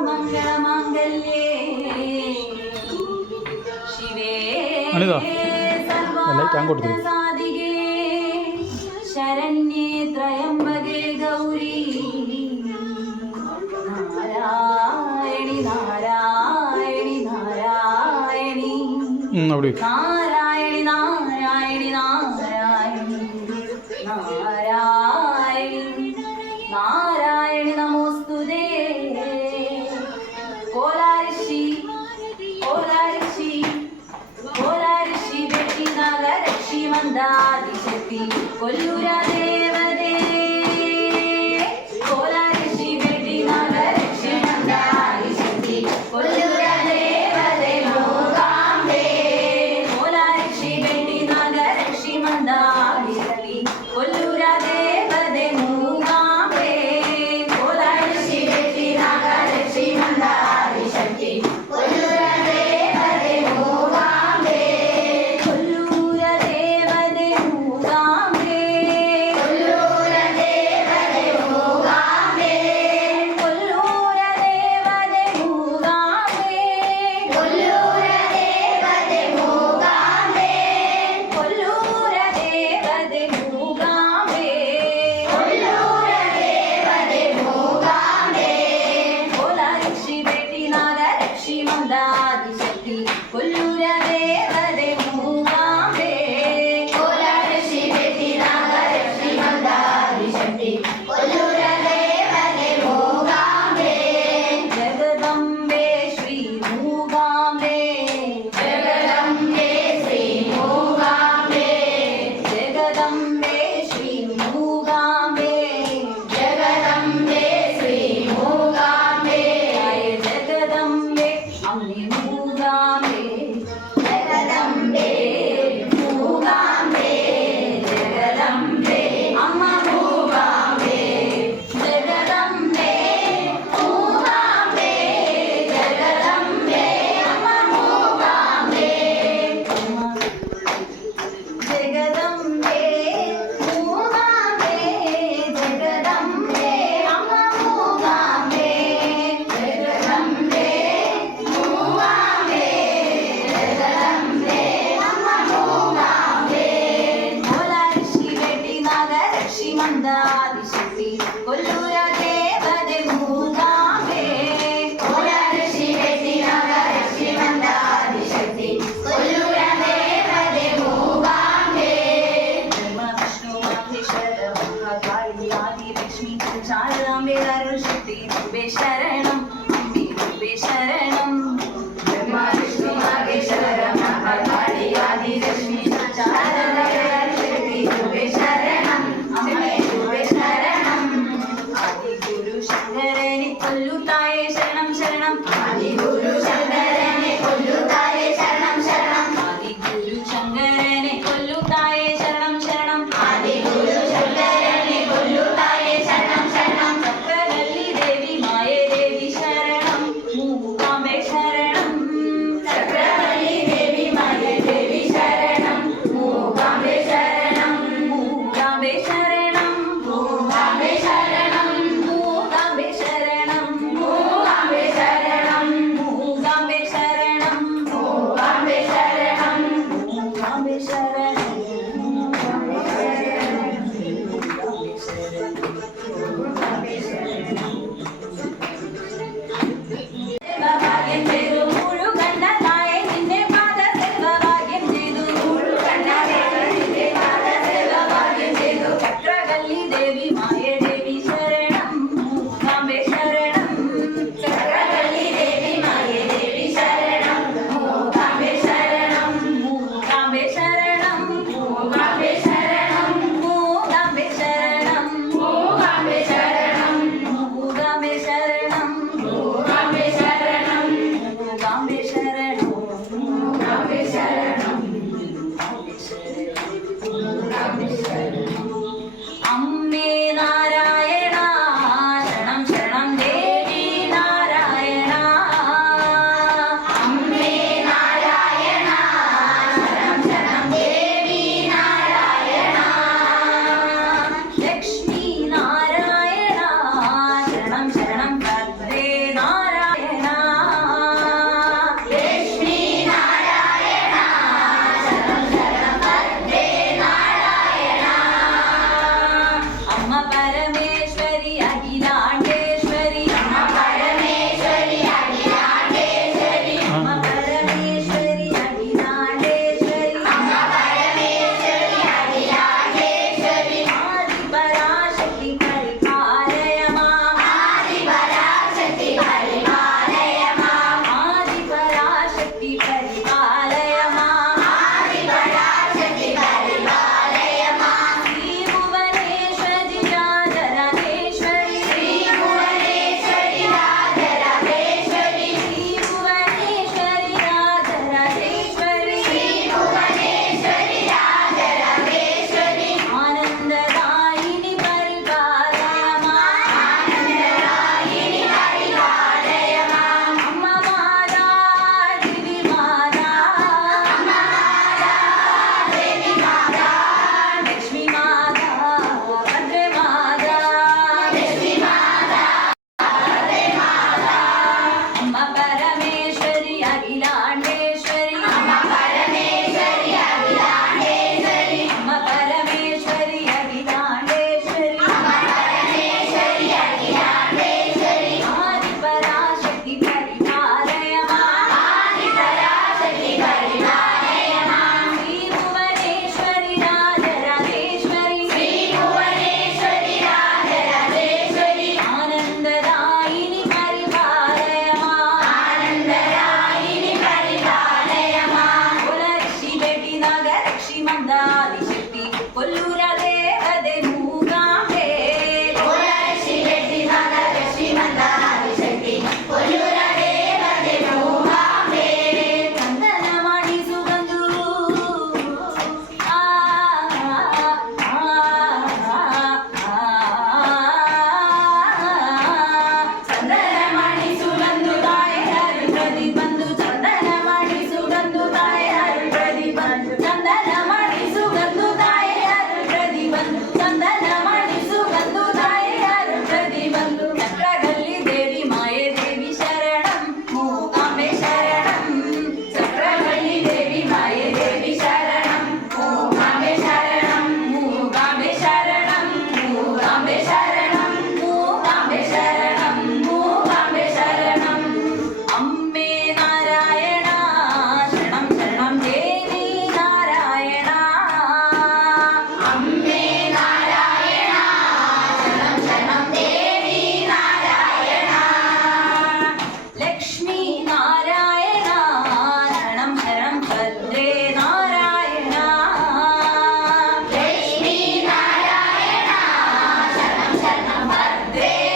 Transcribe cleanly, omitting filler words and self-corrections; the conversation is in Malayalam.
സർവമംഗളമാംഗല്യേ ശിവേ സർവാർത്ഥസാധികേ ശരണ്യേ ത്രയംബകേ ഗൗരീ നാരായണി നാരായണി നാരായണി നാരായണി നാരായണി നാരായണി നാരായണി നാരായണി നമോസ്തുതേ കോലാരിഷി കോലാരിഷി കോലാരിഷി വെട്ടി നാഗരക്ഷി മന്ദാദിശക്തി കൊല്ലൂര ദേവതേ കോലാരിഷി വെട്ടി നാഗരക്ഷി മന്ദാദിശക്തി കൊല്ലൂര ദേവതേ മൂകാംബേ കോലാരിഷി വെട്ടി നാഗരക്ഷി മന്ദാദിശക്തി കൊല്ലൂര ദേവതേ മൂകാംബേ കോലാരിഷി വെട്ടി നാഗരക്ഷി മന്ദാദിശക്തി കൊല്ലൂര ദേവതേ മൂകാംബേ കൊല്ലൂര ദേവതേ മൂകാംബേ കൊല്ലൂര ദേവതേ മൂകാംബേ കൊല്ലൂര ദേവതേ മൂകാംബേ കൊല്ലൂര ദേവതേ മൂകാംബേ കൊല്ലൂര ദേവതേ മൂകാംബേ കൊല്ലൂര ദേവതേ മൂകാംബേ കോലാരിഷി വെട്ടി നാഗരക്ഷി മന്ദാദിശക്തി കൊല്ലൂര ദേവതേ മൂകാംബേ കോലാരിഷി വെട്ടി നാഗരക്ഷി മന്ദാദിശക്തി കൊല്ലൂര ദേവതേ മൂകാംബേ ജഗദംബേ ശ്രീ മൂകാംബേ ജഗദംബേ ശ്രീ മൂകാംബേ ജഗദംബേ ശ്രീ മൂകാംബേ ജഗദംബേ ശ്രീ മൂകാംബേ ജഗദംബേ അമ്മേ മൂകാംബേ ജഗദംബേ മൂകാംബേ ജഗദംബേ അമ്മ മൂകാംബേ ജഗദംബേ മൂകാംബേ ജഗദംബേ അമ്മ മൂകാംബേ ജഗദംബേ മൂകാംബേ ജഗദംബേ അമ്മ മൂകാംബേ ജഗദംബേ മൂകാംബേ ജഗദംബേ അമ്മ മൂകാംബേ കോലാരിഷി വെട്ടി നാഗരക്ഷി മന്ദാദിശക്തി കൊല്ലൂര ദേവതേ മൂകാംബേ കോലാരിഷി വെട്ടി നാഗരക്ഷി മന്ദാദിശക്തി കൊല്ലൂര ദേവതേ മൂകാംബേ ബ്രഹ്മ വിഷ്ണു മഹേശ്വര മഹാകാളി ആദിലക്ഷ്മി ശാരദാംബേ അരുൾശക്തി രൂപേ ശരണം അമ്മേ രൂപേ ശരണം ബ്രഹ്മ വിഷ്ണു മഹേശ്വര മഹാകാളി ആദിലക്ഷ്മി ശാരദാംബേ അരുൾശക്തി രൂപേ ശരണം അമ്മേ രൂപേ ശരണം ആദിഗുരു ശങ്കരനെ കൊല്ലുതായേ ശരണം ശരണം ആദിഗുരു ശങ്കരനെ കൊല്ലുതായേ ശരണം ശരണം ആദിഗുരു ശങ്കരനെ കൊല്ലുതായേ ശരണം ശരണം ആദിഗുരു ശങ്കരനെ കൊല്ലുതായേ ശരണം ശരണം ചക്രവല്ലി ദേവി മായ ദേവി ശരണം മൂകാംബേ ഭദ്രേ